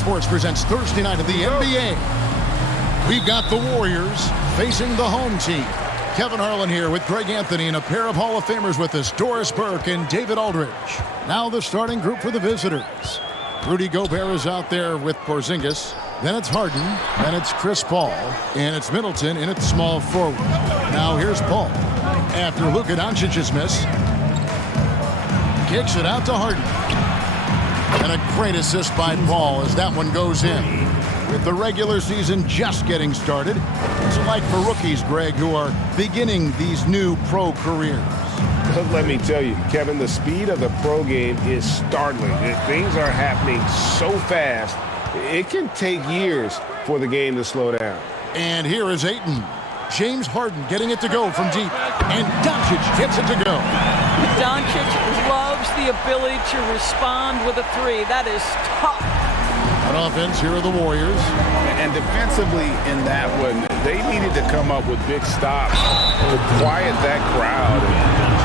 Sports presents Thursday night of the NBA. We've got the Warriors facing the home team. Kevin Harlan here with Greg Anthony and a pair of Hall of Famers with us, Doris Burke and David Aldridge. Now the starting group for the visitors. Rudy Gobert is out there with Porzingis. Then it's Harden. Then it's Chris Paul. And it's Middleton in its small forward. Now here's Paul. After Luka Doncic's miss. Kicks it out to Harden. And a great assist by Paul as that one goes in. With the regular season just getting started, it's like for rookies, Greg, who are beginning these new pro careers. Let me tell you, Kevin, the speed of the pro game is startling. Things are happening so fast, it can take years for the game to slow down. And here is Ayton. James Harden getting it to go from deep. And Doncic gets it to go. Doncic loves the ability to respond with a three. That is tough. On offense, here are the Warriors. And defensively in that one, they needed to come up with big stops to quiet that crowd.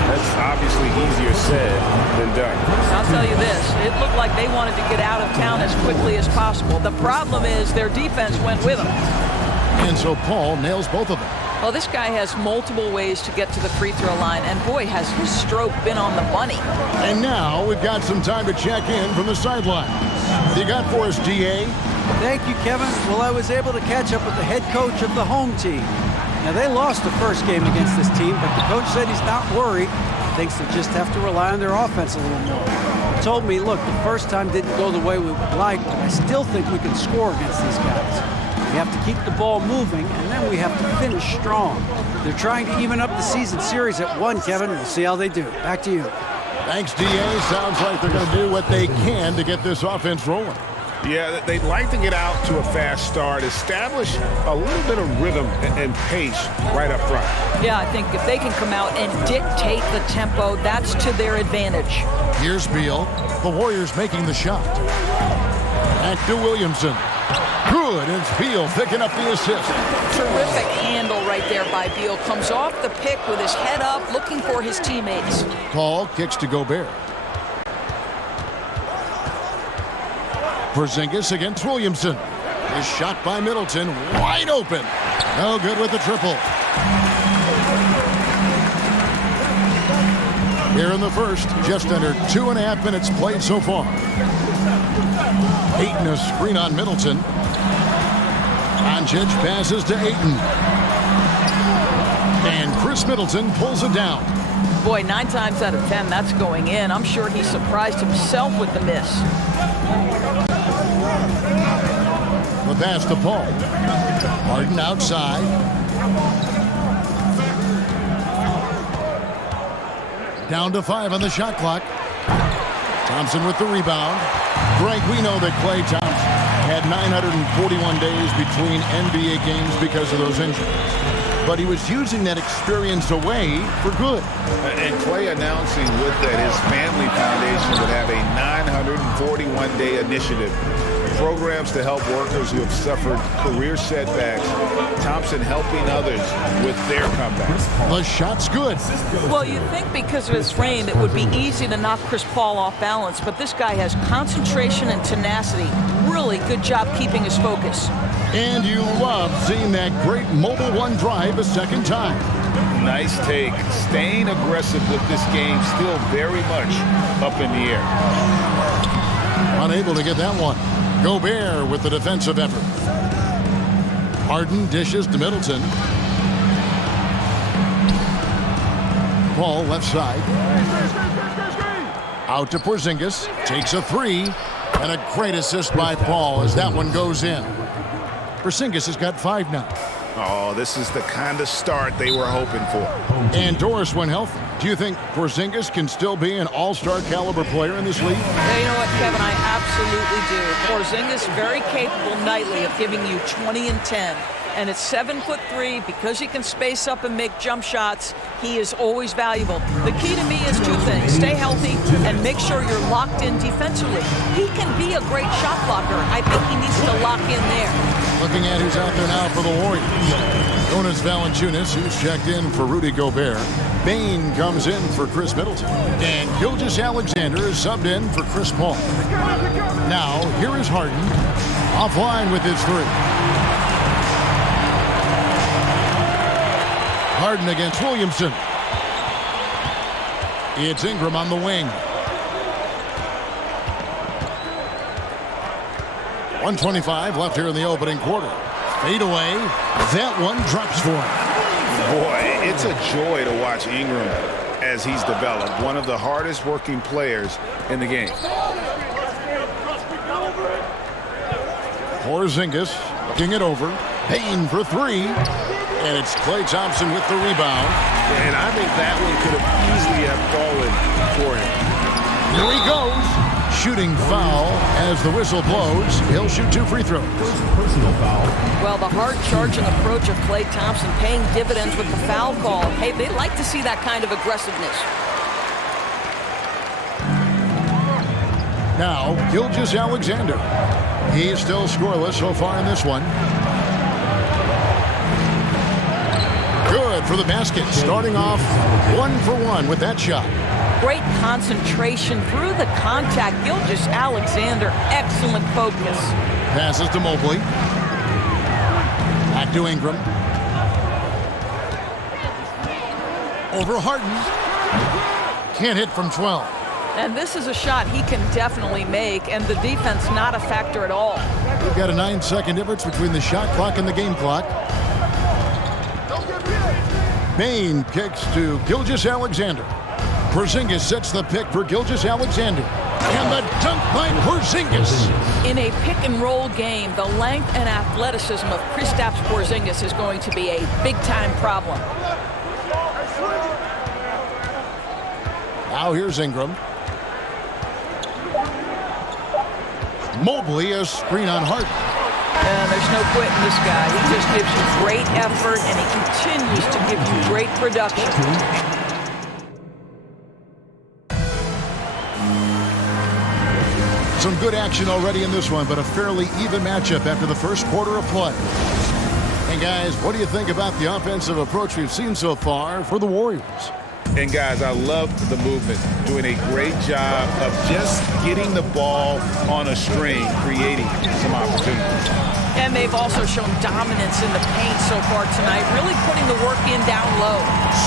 That's obviously easier said than done. I'll tell you this, it looked like they wanted to get out of town as quickly as possible. The problem is their defense went with them. And so Paul nails both of them. Well, this guy has multiple ways to get to the free throw line, and boy, has his stroke been on the money. And now we've got some time to check in from the sideline. What you got for us, DA? Thank you, Kevin. Well, I was able to catch up with the head coach of the home team. Now, they lost the first game against this team, but the coach said he's not worried. He thinks they just have to rely on their offense a little more. He told me, look, the first time didn't go the way we would like, but I still think we can score against these guys. We have to keep the ball moving, and then we have to finish strong. They're trying to even up the season series at 1, Kevin. We'll see how they do. Back to you. Thanks, DA. Sounds like they're going to do what they can to get this offense rolling. Yeah, they'd like to get out to a fast start, establish a little bit of rhythm and pace right up front. Yeah, I think if they can come out and dictate the tempo, that's to their advantage. Here's Beal. The Warriors making the shot. Back to Williamson. Good, and it's Beal picking up the assist. Terrific handle right there by Beal. Comes off the pick with his head up, looking for his teammates. Paul kicks to Gobert. Porzingis against Williamson. His shot by Middleton, wide open. No good with the triple. Here in the first, just under 2.5 minutes played so far. Ayton a screen on Middleton. Doncic passes to Ayton. And Chris Middleton pulls it down. Boy, 9 times out of 10, that's going in. I'm sure he surprised himself with the miss. The pass to Paul. Harden outside. Down to 5 on the shot clock. Thompson with the rebound. Greg, we know that Klay Thompson had 941 days between NBA games because of those injuries. But he was using that experience away for good. And Klay announcing with that his family foundation would have a 941-day initiative. Programs to help workers who have suffered career setbacks. Thompson helping others with their comebacks. The shot's good. Well, you'd think because of his frame it would be easy to knock Chris Paul off balance, but this guy has concentration and tenacity. Really good job keeping his focus. And you love seeing that great mobile one drive a second time. Nice take. Staying aggressive with this game, still very much up in the air. Unable to get that one. Gobert with the defensive effort. Harden dishes to Middleton. Paul left side. Out to Porzingis. Takes a 3. And a great assist by Paul as that one goes in. Porzingis has got 5 now. Oh, this is the kind of start they were hoping for. And Doris, when healthy, do you think Porzingis can still be an all-star caliber player in this league? Yeah, you know what, Kevin? I absolutely do. Porzingis very capable nightly of giving you 20 and 10. And at 7'3", because he can space up and make jump shots, he is always valuable. The key to me is 2 things. Stay healthy and make sure you're locked in defensively. He can be a great shot blocker. I think he needs to lock in there. Looking at who's out there now for the Warriors. Jonas Valanciunas, who's checked in for Rudy Gobert. Bain comes in for Chris Middleton. And Gilgeous-Alexander is subbed in for Chris Paul. Now, here is Harden. Offline with his three. Harden against Williamson. It's Ingram on the wing. 1:25 left here in the opening quarter. Fade away. That one drops for him. Boy, it's a joy to watch Ingram as he's developed. One of the hardest working players in the game. Porzingis looking it over. Payne for three. And it's Klay Thompson with the rebound. And I think that one could have easily have fallen for him. Here he goes. Shooting foul as the whistle blows. He'll shoot 2 free throws. Personal foul. Well, the hard-charging approach of Klay Thompson paying dividends with the foul call. Hey, they like to see that kind of aggressiveness. Now, Gilgeous-Alexander. He's still scoreless so far in this one. Good for the basket. Starting off 1 for 1 with that shot. Great concentration through the contact. Gilgeous-Alexander, excellent focus. Passes to Mobley. Back to Ingram. Over Harden. Can't hit from 12. And this is a shot he can definitely make, and the defense not a factor at all. We've got a 9-second difference between the shot clock and the game clock. Bain kicks to Gilgeous-Alexander. Porzingis sets the pick for Gilgeous-Alexander. And the dunk by Porzingis. In a pick-and-roll game, the length and athleticism of Kristaps Porzingis is going to be a big-time problem. Now here's Ingram. Mobley, a screen on Harden. And there's no quitting this guy. He just gives you great effort, and he continues to give you great production. Some good action already in this one, but a fairly even matchup after the first quarter of play. And guys, what do you think about the offensive approach we've seen so far for the Warriors? And guys, I love the movement, doing a great job of just getting the ball on a string, creating some opportunities. And they've also shown dominance in the paint so far tonight, really putting the work in down low.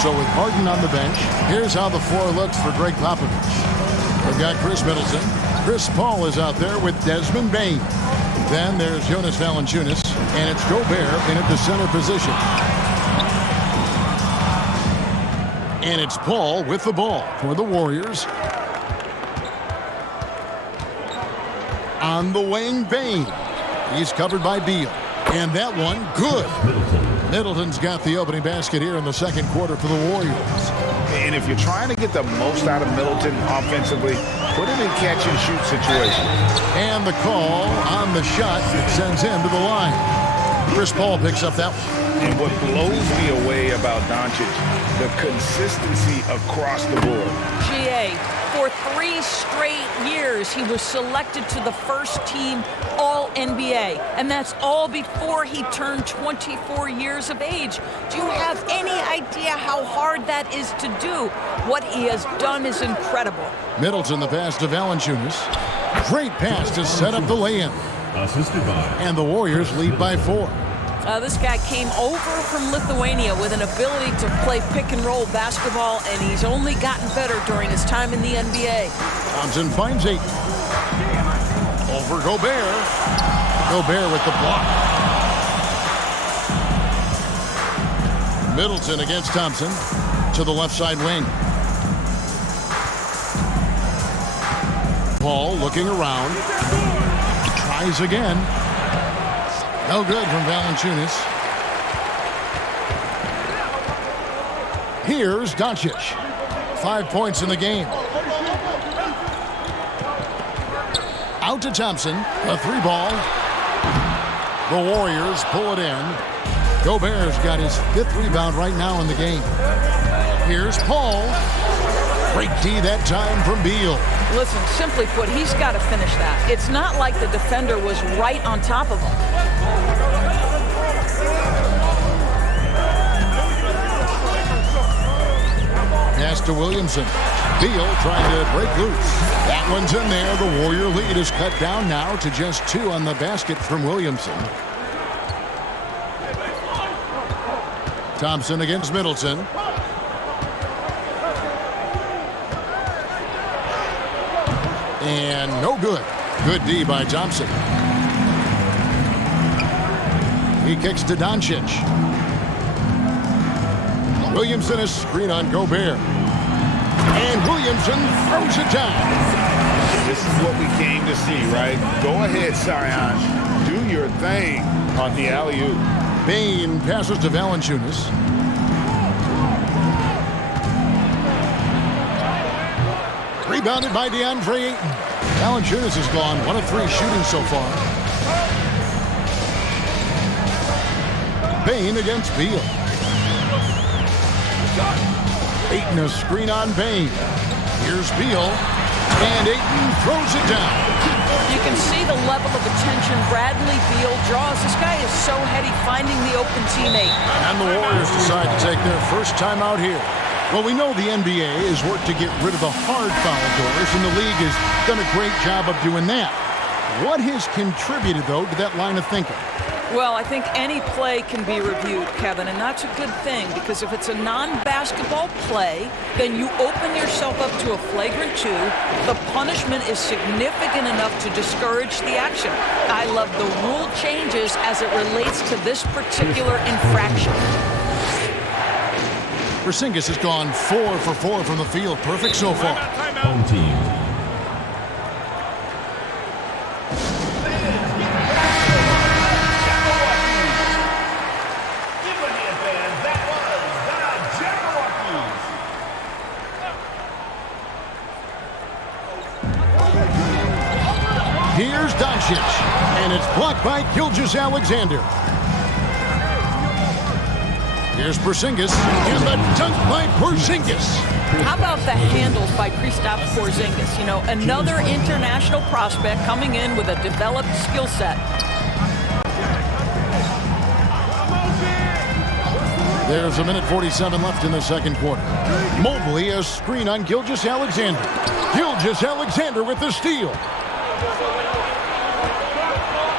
So with Harden on the bench, here's how the floor looks for Greg Popovich. We've got Chris Middleton. Chris Paul is out there with Desmond Bain. Then there's Jonas Valanciunas, and it's Gobert in at the center position. And it's Paul with the ball for the Warriors. On the wing, Bain. He's covered by Beal. And that one, good. Middleton's got the opening basket here in the second quarter for the Warriors. And if you're trying to get the most out of Middleton offensively, put him in catch-and-shoot situations. And the call on the shot that sends him to the line. Chris Paul picks up that one. And what blows me away about Doncic, the consistency across the board. GA, for 3 straight years, he was selected to the first team All-NBA. And that's all before he turned 24 years of age. Do you have any idea how hard that is to do? What he has done is incredible. Middleton, the pass to Valanciunas. Great pass to set up the lay-in. Assisted by. And the Warriors lead by 4. This guy came over from Lithuania with an ability to play pick-and-roll basketball, and he's only gotten better during his time in the NBA. Thompson finds 8. Over Gobert. Gobert with the block. Middleton against Thompson to the left side wing. Paul looking around. Tries again. No good from Valanciunas. Here's Doncic. 5 points in the game. Out to Thompson. A 3-ball. The Warriors pull it in. Gobert's got his 5th rebound right now in the game. Here's Paul. Great D that time from Beal. Listen, simply put, he's got to finish that. It's not like the defender was right on top of him. Pass to Williamson. Beal trying to break loose. That one's in there. The Warrior lead is cut down now to just 2 on the basket from Williamson. Thompson against Middleton. And no good. Good D by Thompson. He kicks to Doncic. Williamson is screen on Gobert. And Williamson throws it down. This is what we came to see, right? Go ahead, Zion. Do your thing on the alley-oop. Bane passes to Valanciunas. Rebounded by DeAndre Ayton. Valanciunas has gone 1 of 3 shooting so far. Bane against Beal. Ayton a screen on Bane. Here's Beal. And Ayton throws it down. You can see the level of attention Bradley Beal draws. This guy is so heady finding the open teammate. And the Warriors decide to take their first time out here. Well, we know the NBA has worked to get rid of the hard foul doors, and the league has done a great job of doing that. What has contributed, though, to that line of thinking? Well, I think any play can be reviewed, Kevin, and that's a good thing because if it's a non-basketball play, then you open yourself up to a flagrant 2. The punishment is significant enough to discourage the action. I love the rule changes as it relates to this particular infraction. Porzingis has gone 4 for 4 from the field. Perfect so far. Home team. Here's Doncic, and it's blocked by Gilgeous-Alexander. Here's Porzingis, and the dunk by Porzingis. How about the handles by Kristaps Porzingis? You know, another international prospect coming in with a developed skill set. There's 1:47 left in the second quarter. Mobley a screen on Gilgeous-Alexander. Gilgeous-Alexander with the steal.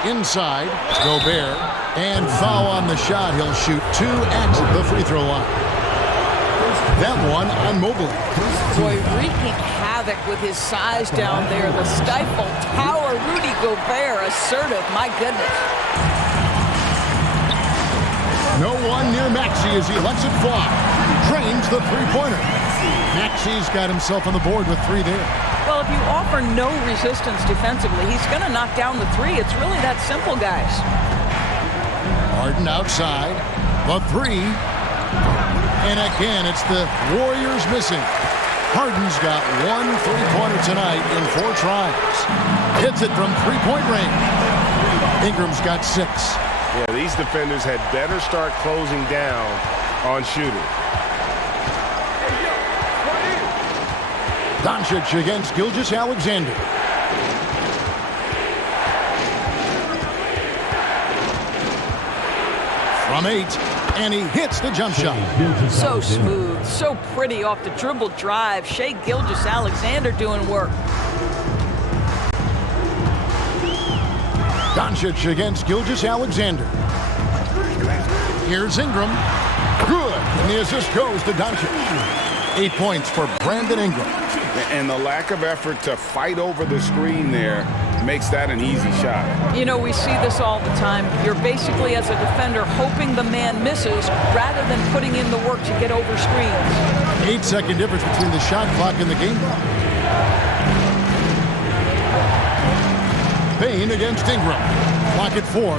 Inside, Gobert, and foul on the shot. He'll shoot 2 at the free throw line. That one on Mobley. Boy, wreaking havoc with his size down there. The stifle tower, Rudy Gobert, assertive, my goodness. No one near Maxey as he lets it fly. Drains the three-pointer. Maxey's got himself on the board with 3 there. Well, if you offer no resistance defensively, he's going to knock down the 3. It's really that simple, guys. Harden outside. The 3. And again, it's the Warriors missing. Harden's got 1 3-pointer tonight in 4 tries. Hits it from 3-point range. Ingram's got 6. Yeah, these defenders had better start closing down on shooting. Doncic against Gilgeous-Alexander. From 8, and he hits the jump shot. So smooth, so pretty off the dribble drive. Shai Gilgeous-Alexander doing work. Doncic against Gilgeous-Alexander. Here's Ingram. Good, and the assist goes to Doncic. 8 points for Brandon Ingram. And the lack of effort to fight over the screen there makes that an easy shot. You know, we see this all the time. You're basically, as a defender, hoping the man misses rather than putting in the work to get over screens. 8-second difference between the shot clock and the game clock. Bane against Ingram. Clock at 4.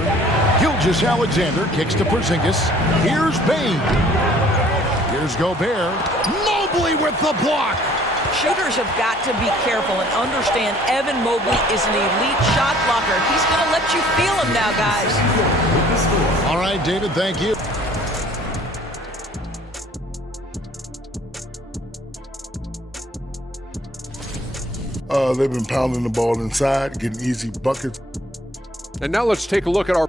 Gilgeous-Alexander kicks to Porzingis. Here's Bane. Here's Gobert. Mobley with the block. Shooters have got to be careful and understand Evan Mobley is an elite shot blocker. He's going to let you feel him now, guys. All right, David, thank you. They've been pounding the ball inside, getting easy buckets. And now let's take a look at our...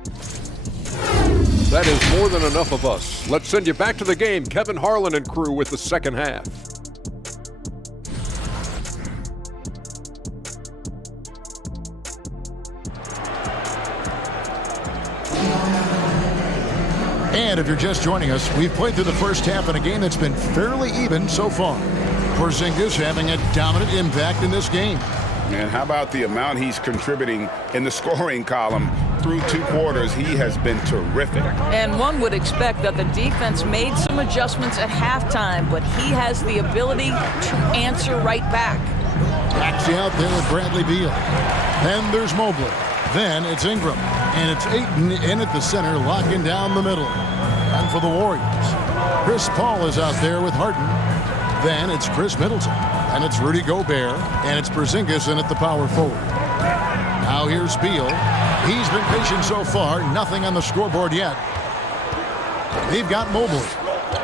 That is more than enough of us. Let's send you back to the game. Kevin Harlan and crew with the second half. And if you're just joining us, we've played through the first half in a game that's been fairly even so far. Porzingis having a dominant impact in this game. And how about the amount he's contributing in the scoring column through 2 quarters? He has been terrific. And one would expect that the defense made some adjustments at halftime, but he has the ability to answer right back. Actually out there with Bradley Beal. Then there's Mobley. Then it's Ingram. And it's Ayton in at the center, locking down the middle. And for the Warriors, Chris Paul is out there with Harden. Then it's Chris Middleton. And it's Rudy Gobert. And it's Porzingis in at the power forward. Now here's Beal. He's been patient so far. Nothing on the scoreboard yet. They've got Mobley.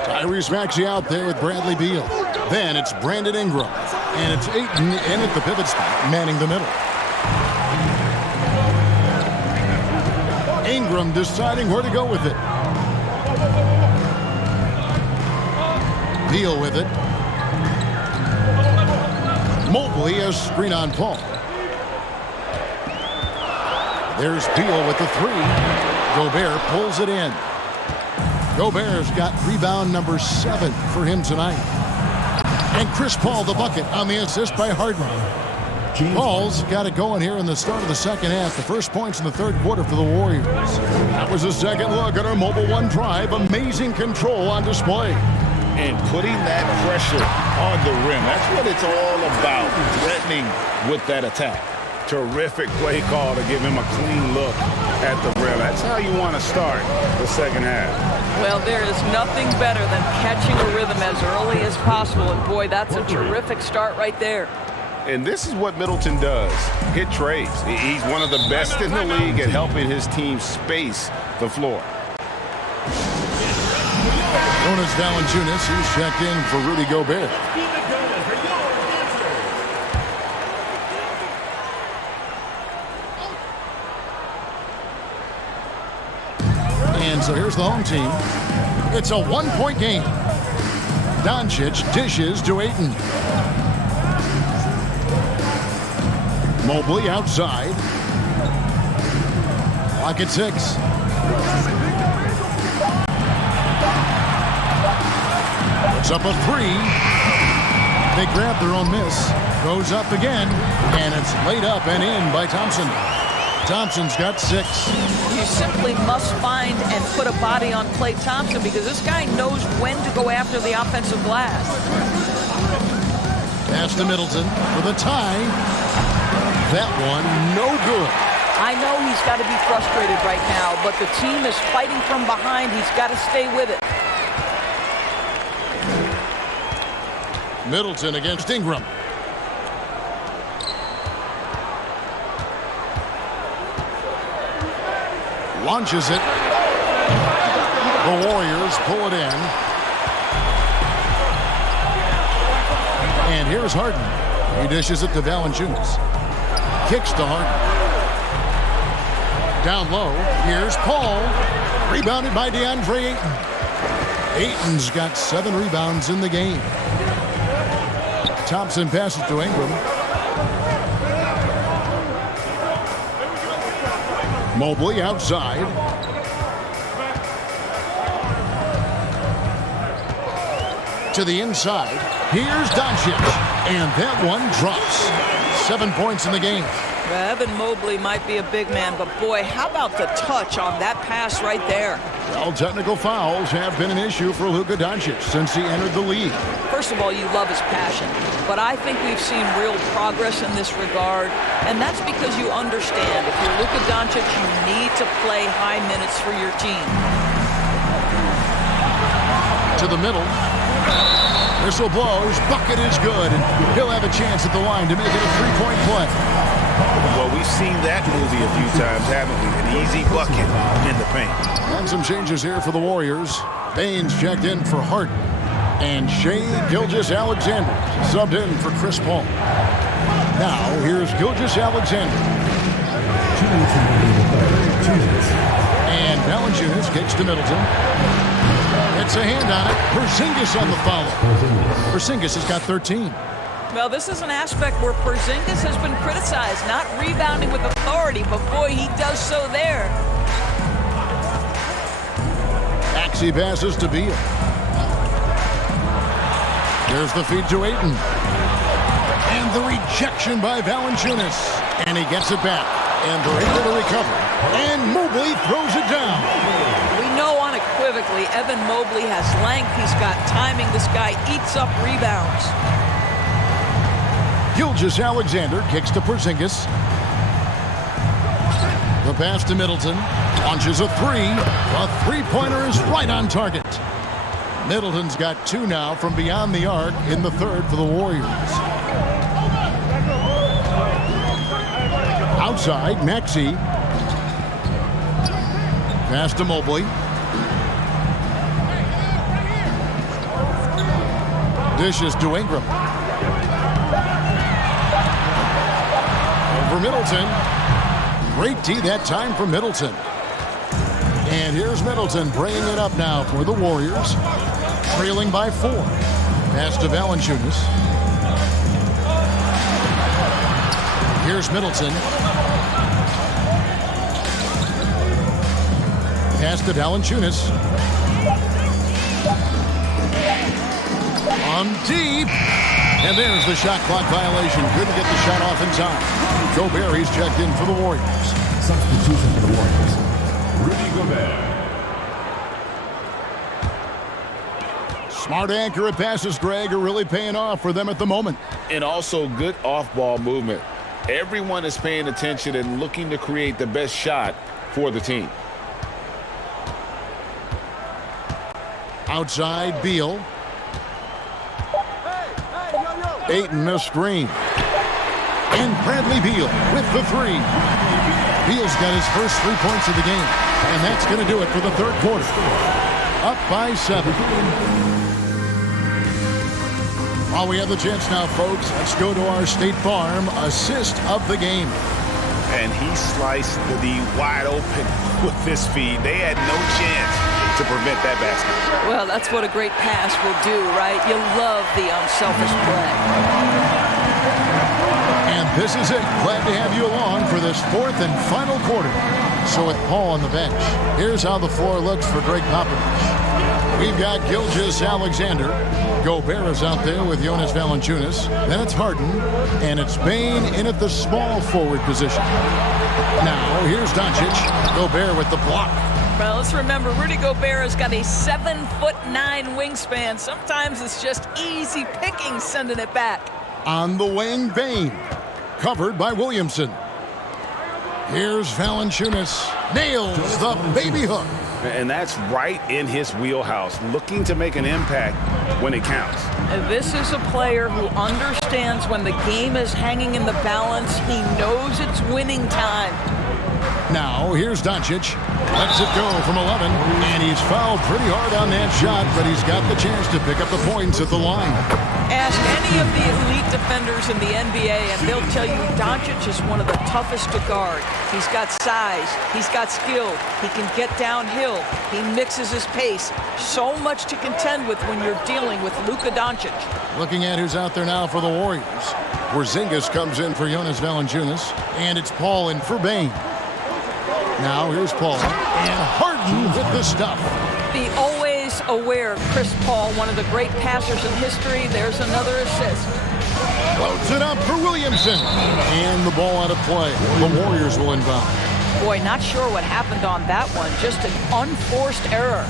Tyrese Maxey out there with Bradley Beal. Then it's Brandon Ingram. And it's Ayton in at the pivot spot, manning the middle. Ingram deciding where to go with it. Beal with it. Mobley a screen on Paul. There's Beal with the 3. Gobert pulls it in. Gobert's got rebound number 7 for him tonight. And Chris Paul the bucket on the assist by Harden. Paul's got it going here in the start of the second half. The first points in the third quarter for the Warriors. That was a second look at our Mobile One drive. Amazing control on display. And putting that pressure on the rim. That's what it's all about, threatening with that attack. Terrific play call to give him a clean look at the rim. That's how you want to start the second half. Well, there is nothing better than catching a rhythm as early as possible. And boy, that's a terrific start right there. And this is what Middleton does, hit trades. He's one of the best in the league at helping his team space the floor. Jonas Valanciunas, he's checked in for Rudy Gobert. And so here's the home team. It's a 1-point game. Doncic dishes to Ayton. Mobley outside. Clock at 6. Puts up a 3. They grab their own miss. Goes up again. And it's laid up and in by Thompson. Thompson's got 6. You simply must find and put a body on Klay Thompson because this guy knows when to go after the offensive glass. Pass to Middleton for the tie. That one, no good. I know he's got to be frustrated right now, but the team is fighting from behind. He's got to stay with it. Middleton against Ingram. Launches it. The Warriors pull it in. And here's Harden. He dishes it to Valanciunas. Kicks to Harden. Down low. Here's Paul. Rebounded by DeAndre Ayton. Ayton's got 7 rebounds in the game. Thompson passes to Ingram. Mobley outside. To the inside. Here's Doncic. And that one drops. 7 points in the game. Evan Mobley might be a big man, but boy, how about the touch on that pass right there? Well, technical fouls have been an issue for Luka Doncic since he entered the league. First of all, you love his passion, but I think we've seen real progress in this regard, and that's because you understand if you're Luka Doncic, you need to play high minutes for your team. To the middle. Whistle blows. Bucket is good, and he'll have a chance at the line to make it a 3-point play. Well, we've seen that movie a few times, haven't we? An easy bucket in the paint. And some changes here for the Warriors. Baines checked in for Harden. And Shai Gilgeous-Alexander subbed in for Chris Paul. Now, here's Gilgeous-Alexander. And Valanciunas kicks to Middleton. It's a hand on it. Porzingis on the foul. Porzingis has got 13. Well, this is an aspect where Porzingis has been criticized, not rebounding with authority, but boy, he does so there. Maxey passes to Beal. Here's the feed to Ayton. And the rejection by Valanciunas. And he gets it back. And they're able to recover. And Mobley throws it down. We know unequivocally Evan Mobley has length. He's got timing. This guy eats up rebounds. Gilgeous-Alexander kicks to Porzingis. The pass to Middleton. Launches a three. A three-pointer is right on target. Middleton's got 2 now from beyond the arc in the third for the Warriors. Outside, Maxey. Pass to Mobley. Dishes to Ingram. Over Middleton. Great D that time for Middleton. And here's Middleton bringing it up now for the Warriors. Trailing by 4. Pass to Valanciunas. Here's Middleton. Pass to Valanciunas. On deep. And there's the shot clock violation. Couldn't get the shot off in time. Gobert's checked in for the Warriors. Substitution for the Warriors. Rudy Gobert. Smart, accurate passes, Greg, are really paying off for them at the moment. And also good off-ball movement. Everyone is paying attention and looking to create the best shot for the team. Outside, Beal. Ayton a screen. And Bradley Beal with the 3. Beal's got his first 3 points of the game. And that's going to do it for the third quarter. Up by 7. While we have the chance now, folks, let's go to our State Farm assist of the game. And he sliced the wide open with this feed. They had no chance to prevent that basket. Well, that's what a great pass will do, right? You love the unselfish play. And this is it. Glad to have you along for this fourth and final quarter. So with Paul on the bench, here's how the floor looks for Greg Popovich. We've got Gilgeous-Alexander. Gobert is out there with Jonas Valanciunas. Then it's Harden. And it's Bane in at the small forward position. Now, here's Doncic. Gobert with the block. Well, let's remember, Rudy Gobert has got a 7'9" wingspan. Sometimes it's just easy picking sending it back. On the wing, Bane. Covered by Williamson. Here's Valanciunas. Nails the baby hook. And that's right in his wheelhouse, looking to make an impact when it counts. This is a player who understands when the game is hanging in the balance. He knows it's winning time. Now, here's Doncic. Lets it go from 11. And he's fouled pretty hard on that shot, but he's got the chance to pick up the points at the line. Ask any of the elite defenders in the NBA, and they'll tell you Doncic is one of the toughest to guard. He's got size. He's got skill. He can get downhill. He mixes his pace. So much to contend with when you're dealing with Luka Doncic. Looking at who's out there now for the Warriors. Porzingis comes in for Jonas Valanciunas. And it's Paul in for Bane. Now here's Paul. And Harden with the stuff. The always aware Chris Paul, one of the great passers in history. There's another assist. Floats it up for Williamson. And the ball out of play. The Warriors will inbound. Boy, not sure what happened on that one. Just an unforced error.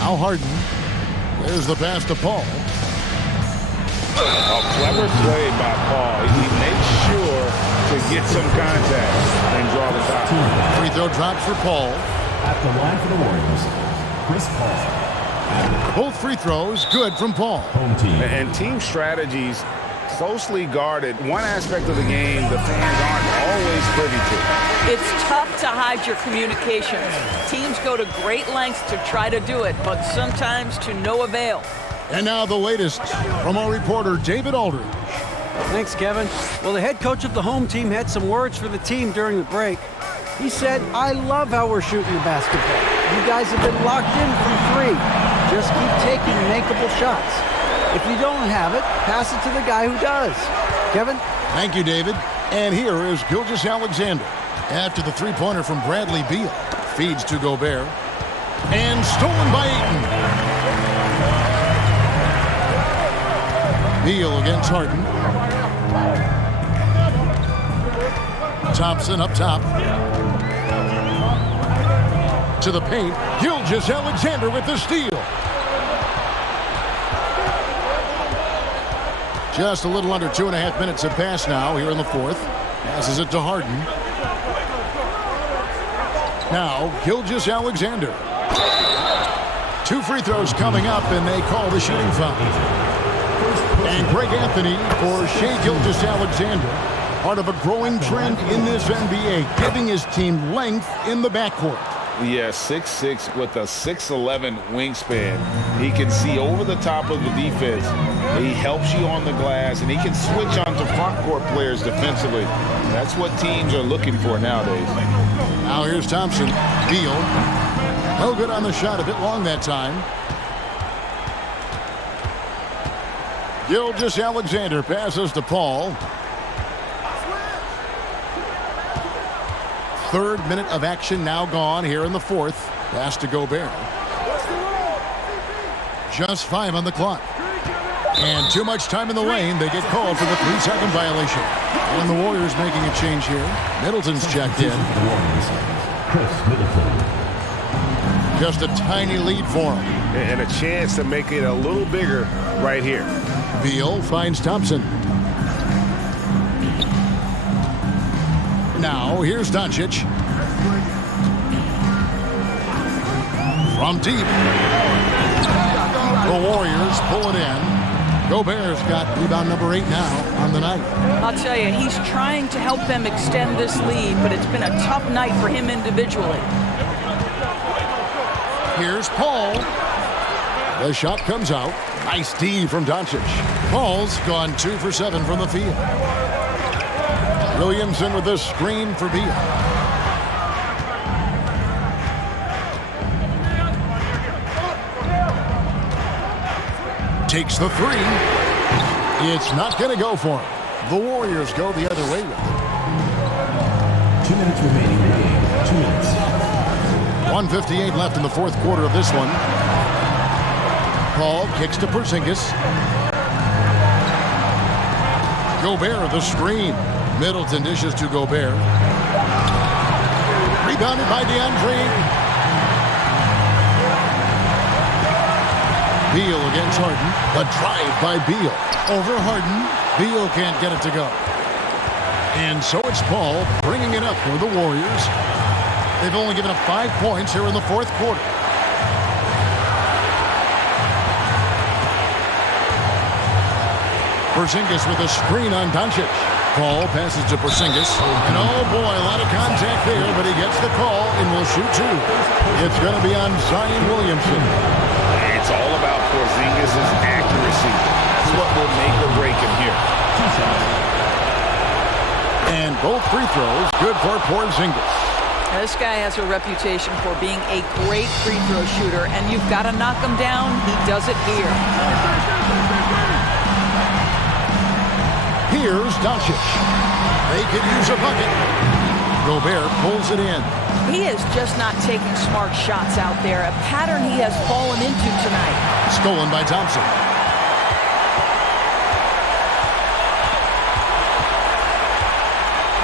Now Harden. There's the pass to Paul. A clever play by Paul. He makes sure to get some contact and draw the foul. Free throw drops for Paul. At the line for the Warriors, Chris Paul. Both free throws good from Paul. Home team. And team strategies closely guarded. One aspect of the game the fans aren't always privy to. It's tough to hide your communication. Teams go to great lengths to try to do it, but sometimes to no avail. And now the latest from our reporter, David Aldridge. Thanks, Kevin. Well, the head coach of the home team had some words for the team during the break. He said, "I love how we're shooting the basketball. You guys have been locked in from 3. Just keep taking makeable shots. If you don't have it, pass it to the guy who does." Kevin? Thank you, David. And here is Gilgeous-Alexander. After the three-pointer from Bradley Beal. Feeds to Gobert. And stolen by Ayton. Beal against Harden. Thompson up top. To the paint. Gilgeous-Alexander with the steal. Just a little under 2.5 minutes have passed now here in the fourth. Passes it to Harden. Now, Gilgeous-Alexander. 2 free throws coming up, and they call the shooting foul. And Greg Anthony for Shai Gilgeous-Alexander. Part of a growing trend in this NBA, giving his team length in the backcourt. Yeah, 6'6" with a 6'11" wingspan. He can see over the top of the defense. He helps you on the glass, and he can switch onto front court players defensively. That's what teams are looking for nowadays. Now here's Thompson. Beal. No good on the shot. A bit long that time. Gilgeous-Alexander passes to Paul. 3rd minute of action now gone here in the fourth. Pass to Gobert. Just 5 on the clock. And too much time in the lane. They get called for the 3-second violation. And the Warriors making a change here. Middleton's checked in. Just a tiny lead for him. And a chance to make it a little bigger right here. Beal finds Thompson. Now, here's Doncic. From deep. The Warriors pull it in. Gobert's got rebound number 8 now on the night. I'll tell you, he's trying to help them extend this lead, but it's been a tough night for him individually. Here's Paul. The shot comes out. Nice D from Doncic. Paul's gone 2 for 7 from the field. Williamson with a screen for Beal. Takes the 3. It's not going to go for him. The Warriors go the other way with it. 2 minutes remaining in the game. 2 minutes. 1:58 left in the fourth quarter of this one. Paul kicks to Porzingis. Gobert the screen. Middleton dishes to Gobert. Rebounded by DeAndre. Beal against Harden. A drive by Beal. Over Harden. Beal can't get it to go. And so it's Paul bringing it up for the Warriors. They've only given up 5 points here in the fourth quarter. Porzingis with a screen on Doncic. Paul passes to Porzingis. And oh boy, a lot of contact there, but he gets the call and will shoot 2. It's going to be on Zion Williamson. It's all about Porzingis' accuracy. That's what will make or break him here. And both free throws good for Porzingis. This guy has a reputation for being a great free throw shooter, and you've got to knock him down. He does it here. Here's Doncic. They could use a bucket. Gobert pulls it in. He is just not taking smart shots out there, a pattern he has fallen into tonight. Stolen by Thompson.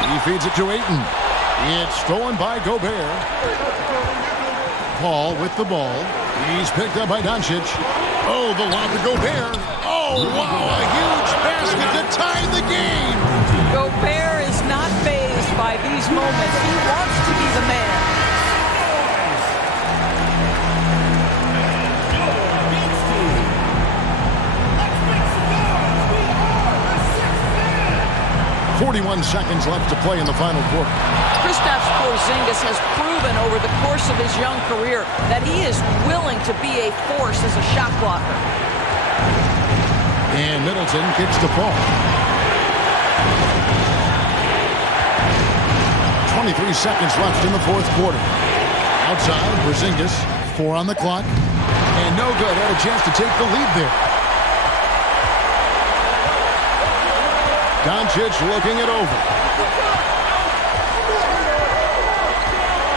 He feeds it to Ayton. It's stolen by Gobert. Paul with the ball. He's picked up by Doncic. Oh, the lob to Gobert. Oh, wow, a huge basket to tie the game. Gobert is not fazed by these moments. He wants to be the man. 41 seconds left to play in the final quarter. Kristaps Porzingis has proven over the course of his young career that he is willing to be a force as a shot blocker. And Middleton kicks to Paul. 23 seconds left in the fourth quarter. Outside, Porzingis, 4 on the clock. And no good. Had a chance to take the lead there. Doncic looking it over.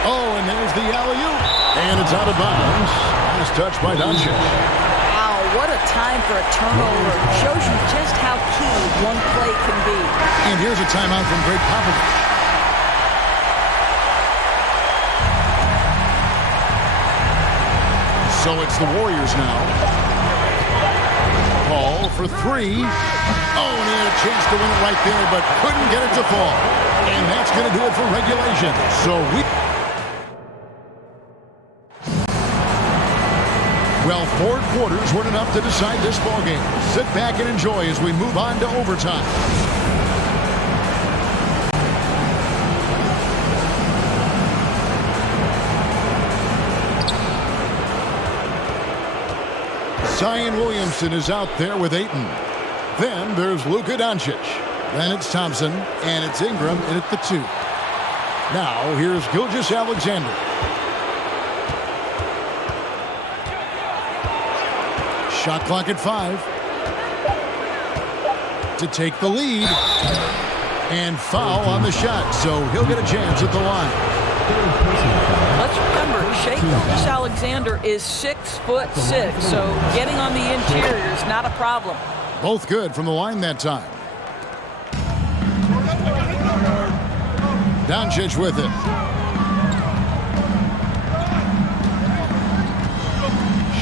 Oh, and there's the alley-oop. And it's out of bounds. Nice touch by Doncic. Wow, what a time for a turnover. Shows you just how key one play can be. And here's a timeout from Greg Popovich. So it's the Warriors now. Ball for three. Oh, and he had a chance to win it right there, but couldn't get it to fall. And that's going to do it for regulation. So well, 4 quarters weren't enough to decide this ballgame. Sit back and enjoy as we move on to overtime. Zion Williamson is out there with Ayton. Then there's Luka Doncic. Then it's Thompson, and it's Ingram in at the 2. Now here's Gilgeous-Alexander. Shot clock at 5. To take the lead. And foul on the shot, so he'll get a chance at the line. Let's remember, Shai Gilgeous-Alexander is 6'6", so getting on the interior is not a problem. Both good from the line that time. Doncic with it.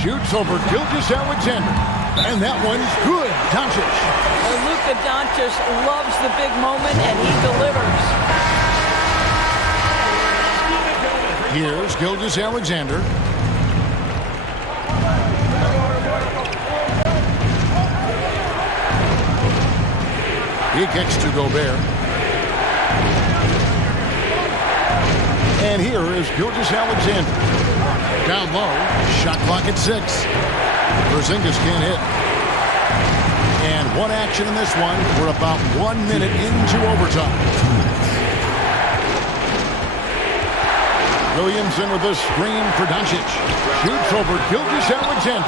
Shoots over Gilgeous-Alexander. And that one's good. Doncic. Luka Doncic loves the big moment, and he delivers. Here's Gilgeous-Alexander. He kicks to Gobert. And here is Gilgeous-Alexander. Down low. Shot clock at 6. Porzingis can't hit. And one action in this one. We're about 1 minute into overtime. Williamson with a screen for Doncic. Shoots over Gilgeous-Alexander.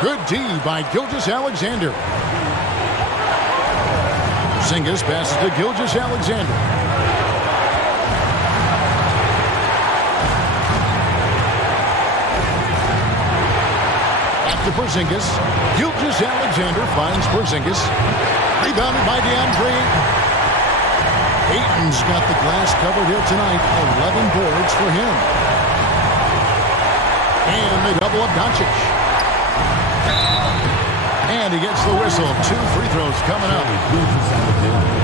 Good D by Gilgeous-Alexander. Porzingis passes to Gilgeous-Alexander. To Porzingis. Gilgeous-Alexander finds Porzingis. Rebounded by DeAndre Ayton. Ayton's got the glass covered here tonight. 11 boards for him. And they double up Doncic. And he gets the whistle. 2 free throws coming up.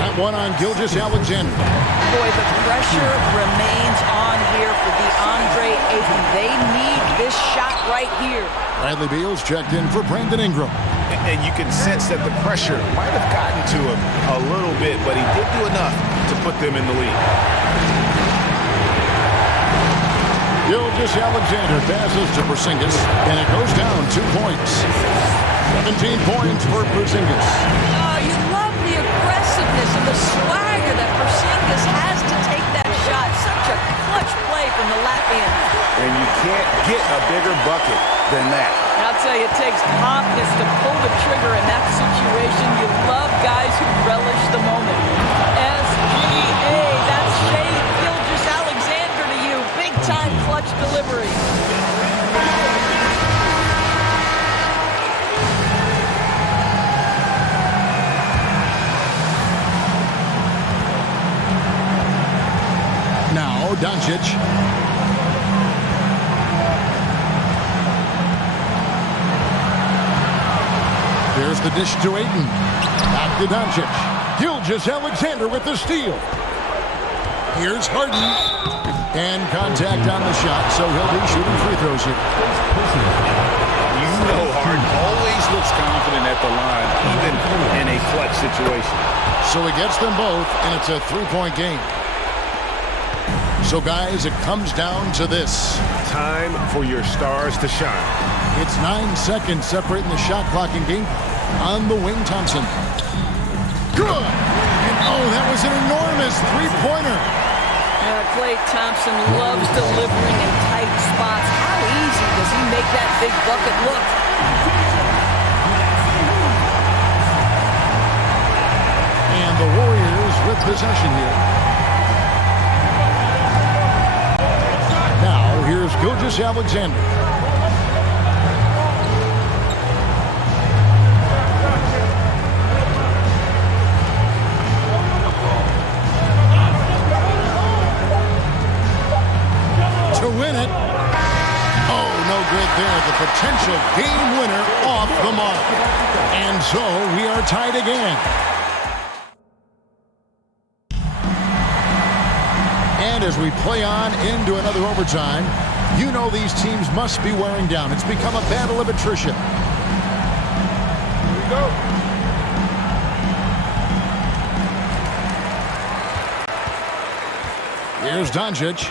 That one on Gilgeous-Alexander. Boy, the pressure remains on here for DeAndre Ayton. They need this shot right here. Bradley Beal's checked in for Brandon Ingram. And you can sense that the pressure might have gotten to him a little bit, but he did do enough to put them in the lead. Gilgeous-Alexander passes to Porzingis, and it goes down 2 points. 17 points for Porzingis. Oh, you love the aggressiveness and the swagger that Porzingis has to take that shot. Such a clutch play from the Latvian. And you can't get a bigger bucket than that. I'll tell you, it takes confidence to pull the trigger in that situation. You love guys who relish the moment. SGA, that's Shai Gilgeous-Alexander to you. Big-time clutch delivery. Now, Doncic. There's the dish to Ayton. Back to Doncic. Gilgeous-Alexander with the steal. Here's Harden. And contact on the shot, so he'll be shooting free throws here. You know Harden always looks confident at the line, even in a clutch situation. So he gets them both, and it's a 3-point game. So, guys, it comes down to this. Time for your stars to shine. It's 9 seconds separating the shot clock and game. On the wing, Thompson. Good! And, oh, that was an enormous three-pointer. Klay Thompson loves delivering in tight spots. How easy does he make that big bucket look? And the Warriors with possession here. Gilgeous-Alexander. To win it. Oh, no good there. The potential game winner off the mark. And so we are tied again. And as we play on into another overtime, you know these teams must be wearing down. It's become a battle of attrition. Here we go. Here's Doncic.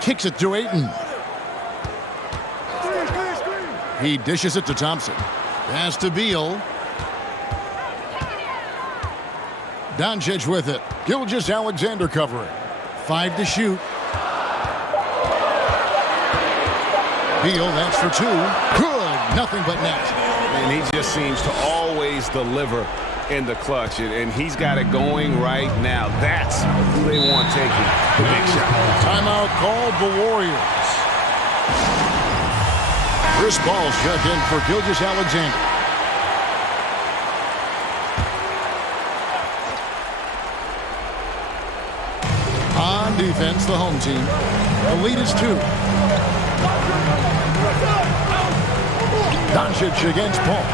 Kicks it to Ayton. He dishes it to Thompson. Pass to Beal. Doncic with it. Gilgeous-Alexander covering. 5 to shoot. Beal, that's for 2. Good. Nothing but net. And he just seems to always deliver in the clutch, and he's got it going right now. That's who they want taking the big shot. Timeout called the Warriors. Chris Paul's checked in for Gilgeous-Alexander. On defense, the home team. The lead is 2. Doncic against Paul.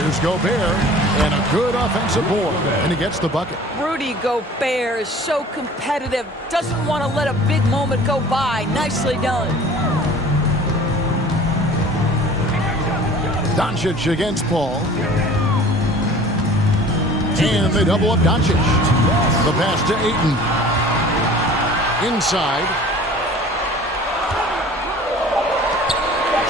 Here's Gobert, and a good offensive board, and he gets the bucket. Rudy Gobert is so competitive, doesn't want to let a big moment go by. Nicely done. Doncic against Paul. And they double up Doncic. The pass to Ayton. Inside.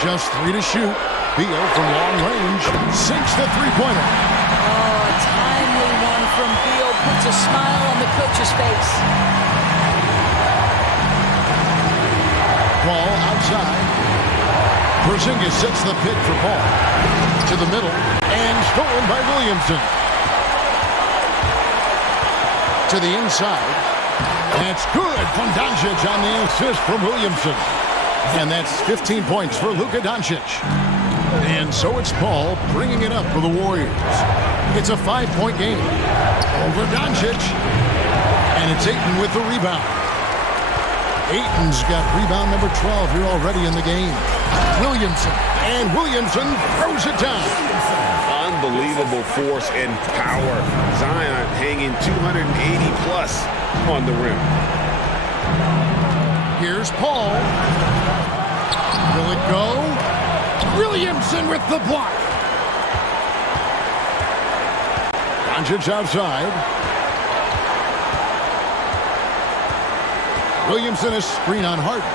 Just 3 to shoot. Beal from long range sinks the three-pointer. Oh, a timely one from Beal puts a smile on the coach's face. Paul outside. Porzingis sets the pick for Paul. To the middle. And stolen by Williamson. To the inside. That's good from Doncic on the assist from Williamson. And that's 15 points for Luka Doncic. And so it's Paul bringing it up for the Warriors. It's a 5-point game. Over Doncic. And it's Ayton with the rebound. Ayton's got rebound number 12 here already in the game. Williamson. And Williamson throws it down. Unbelievable force and power. Zion hanging 280 plus on the rim. Here's Paul. Will it go? Williamson with the block. Doncic outside. Williamson is screen on Harden.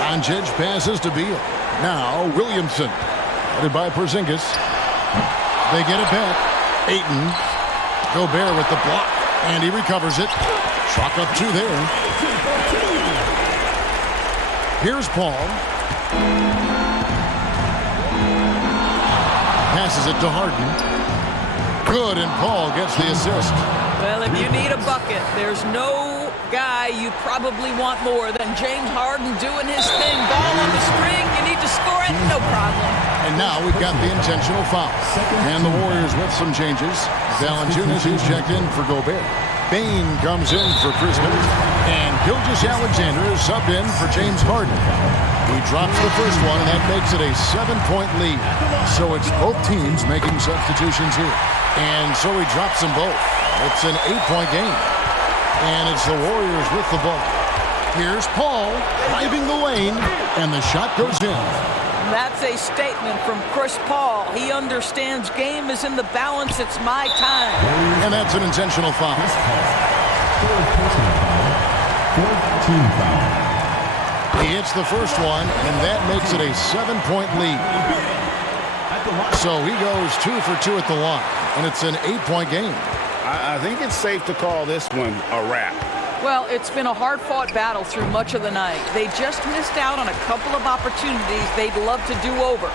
Doncic passes to Beal. Now Williamson, headed by Porzingis. They get it back. Ayton. Gobert with the block. And he recovers it. Chalk up 2 there. Here's Paul. Passes it to Harden. Good, and Paul gets the assist. Well, if you need a bucket, there's no guy you probably want more than James Harden doing his thing. Ball on the string, you need to score it, no problem. And now we've got the intentional foul. And the Warriors with some changes. Valanciunas, who's checked in for Gobert. Bane comes in for Chris Middleton. And Gilgeous-Alexander is subbed in for James Harden. He drops the first one, and that makes it a 7-point lead. So it's both teams making substitutions here. And so he drops them both. It's an 8-point game. And it's the Warriors with the ball. Here's Paul driving the lane, and the shot goes in. That's a statement from Chris Paul. He understands game is in the balance. It's my time. And that's an intentional foul. He hits the first one, and that makes it a 7-point lead. So he goes 2 for 2 at the line, and it's an 8-point game. I think it's safe to call this one a wrap. Well, it's been a hard-fought battle through much of the night. They just missed out on a couple of opportunities they'd love to do over.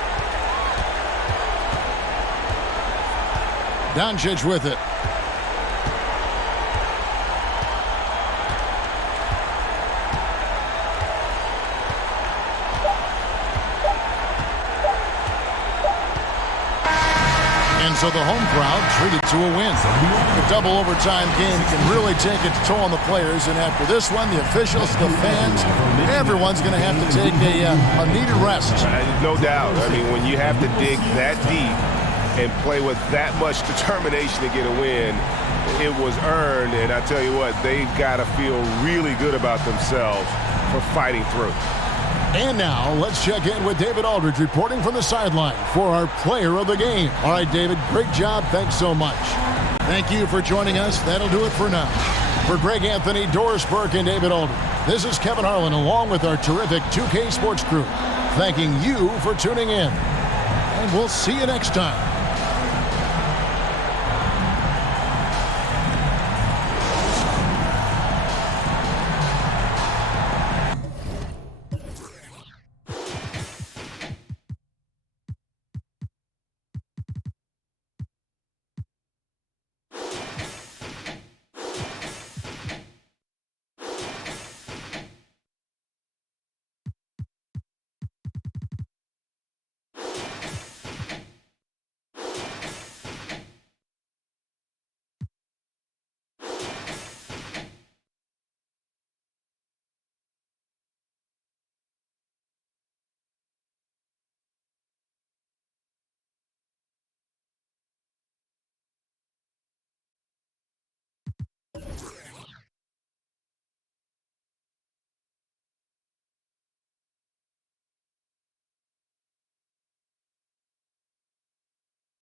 Doncic with it. so the home crowd treated to a win. The double overtime game can really take its toll on the players, and after this one, the officials, the fans, everyone's going to have to take a needed rest. No doubt. I mean, when you have to dig that deep and play with that much determination to get a win, it was earned, and I tell you what, they've got to feel really good about themselves for fighting through. And now, let's check in with David Aldridge reporting from the sideline for our player of the game. All right, David, great job. Thanks so much. Thank you for joining us. That'll do it for now. For Greg Anthony, Doris Burke, and David Aldridge, this is Kevin Harlan along with our terrific 2K Sports crew, thanking you for tuning in. And we'll see you next time.